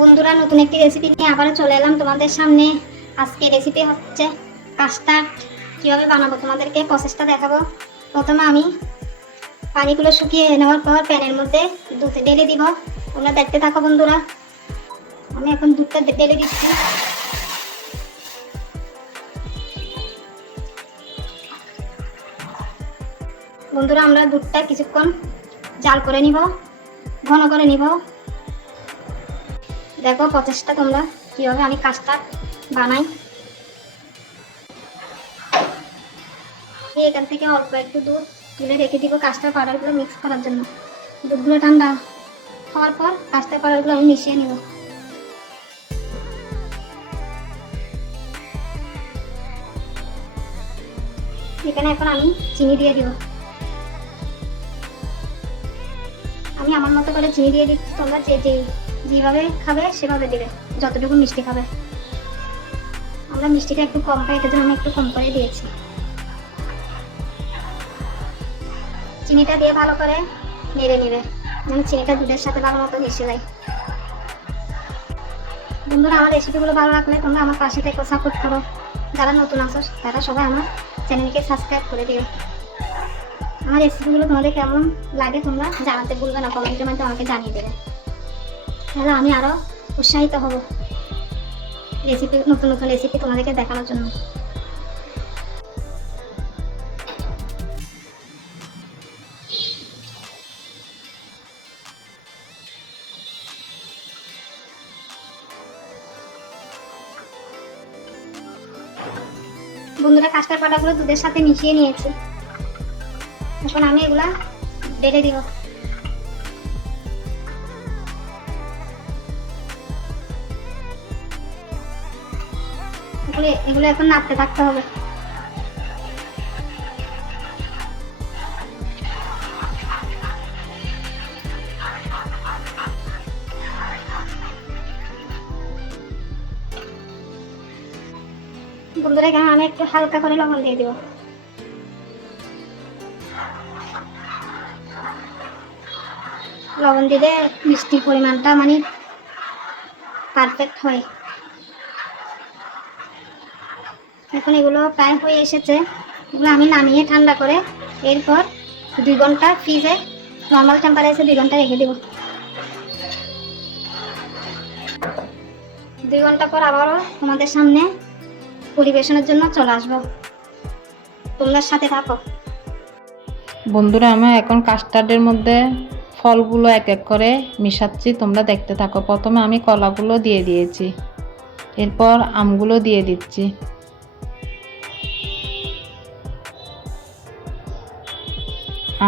বন্ধুরা, নতুন একটি রেসিপি নিয়ে আবারও চলে এলাম তোমাদের সামনে। আজকে রেসিপি হচ্ছে কাস্টার্ড। কীভাবে বানাবো তোমাদেরকে প্রসেসটা দেখাবো। প্রথমে আমি পানিগুলো শুকিয়ে নেওয়ার পর প্যানের মধ্যে দুধ ঢেলে দিব। তোমরা দেখতে থাকো বন্ধুরা। আমি এখন দুধটা ঢেলে দিচ্ছি। বন্ধুরা, আমরা দুধটা কিছুক্ষণ জাল করে নিব, ঘন করে নিব। দেখো প্রচেষ্টা তোমরা কীভাবে আমি কাস্টার্ড বানাই। এখান থেকে অল্প একটু দুধ তুলে রেখে দিব কাস্টার্ড পাউডারগুলো মিক্স করার জন্য। দুধগুলো ঠান্ডা হওয়ার পর কাস্টার্ড পাউডারগুলো আমি মিশিয়ে নিব। এখানে এখন আমি চিনি দিয়ে দিব। আমি আমার মতো করে চিনি দিয়ে দিচ্ছি, তোমরা যেভাবে খাবে সেভাবে দিবে, যতটুকু মিষ্টি খাবে। আমরা মিষ্টিটা একটু কম পাই, এটার জন্য আমি একটু কম করে দিয়েছি। চিনিটা দিয়ে ভালো করে নেড়ে নেবে, যেন চিনিটা দুধের সাথে ভালো মতো মিশে যায়। বন্ধুরা, আমার রেসিপিগুলো ভালো লাগলে তোমরা আমার পাশে থেকে সাপোর্ট করো। যারা নতুন আসো তারা সবাই আমার চ্যানেলকে সাবস্ক্রাইব করে দিও। আমার রেসিপিগুলো তোমাদের কেমন লাগে তোমরা জানাতে ভুলবে না, কমেন্টের মধ্যে আমাকে জানিয়ে দেবে। তাহলে আমি আরও উৎসাহিত হব নতুন নতুন রেসিপি তোমাদেরকে দেখানোর জন্য। বন্ধুরা, কাস্টার্ড পাউডারগুলো দুধের সাথে মিশিয়ে নিয়েছি। এখন আমি এগুলা ঢেলে দিব। এগুলো এখন নাড়তে থাকতে হবে। বন্ধুরা, এখানে আমি একটু হালকা করে লবণ দিয়ে দিব। লবণ দিলে মিষ্টির পরিমাণটা মানে পারফেক্ট হয়। এখন এগুলো প্রায় হয়ে এসেছে। এগুলো আমি নামিয়ে ঠান্ডা করে এরপর 2 ঘন্টা ফ্রিজে নর্মাল টেম্পারেচারে 2 ঘন্টা রেখে দেব। 2 ঘন্টা পর আবারও তোমাদের সামনে পরিবেশনের জন্য চলে আসবো। তোমরা সাথে থাকো। বন্ধুরা, আমি এখন কাস্টার্ডের মধ্যে ফলগুলো এক এক করে মিশাচ্ছি, তোমরা দেখতে থাকো। প্রথমে আমি কলাগুলো দিয়ে দিয়েছি, এরপর আমগুলো দিয়ে দিচ্ছি।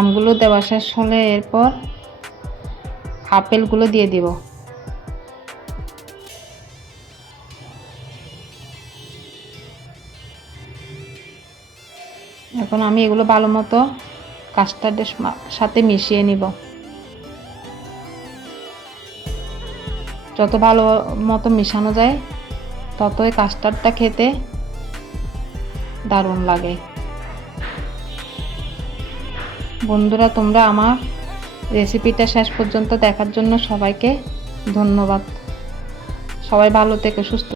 আমগুলো দেওয়া শেষ হলে এরপর আপেলগুলো দিয়ে দিব। এখন আমি এগুলো ভালো মতো কাস্টার্ডের সাথে মিশিয়ে নিব। যত ভালো মতো মিশানো যায় ততই কাস্টার্ডটা খেতে দারুণ লাগে। বন্ধুরা, তোমরা আমার রেসিপিটা শেষ পর্যন্ত দেখার জন্য সবাইকে ধন্যবাদ। সবাই ভালো থেকো, সুস্থ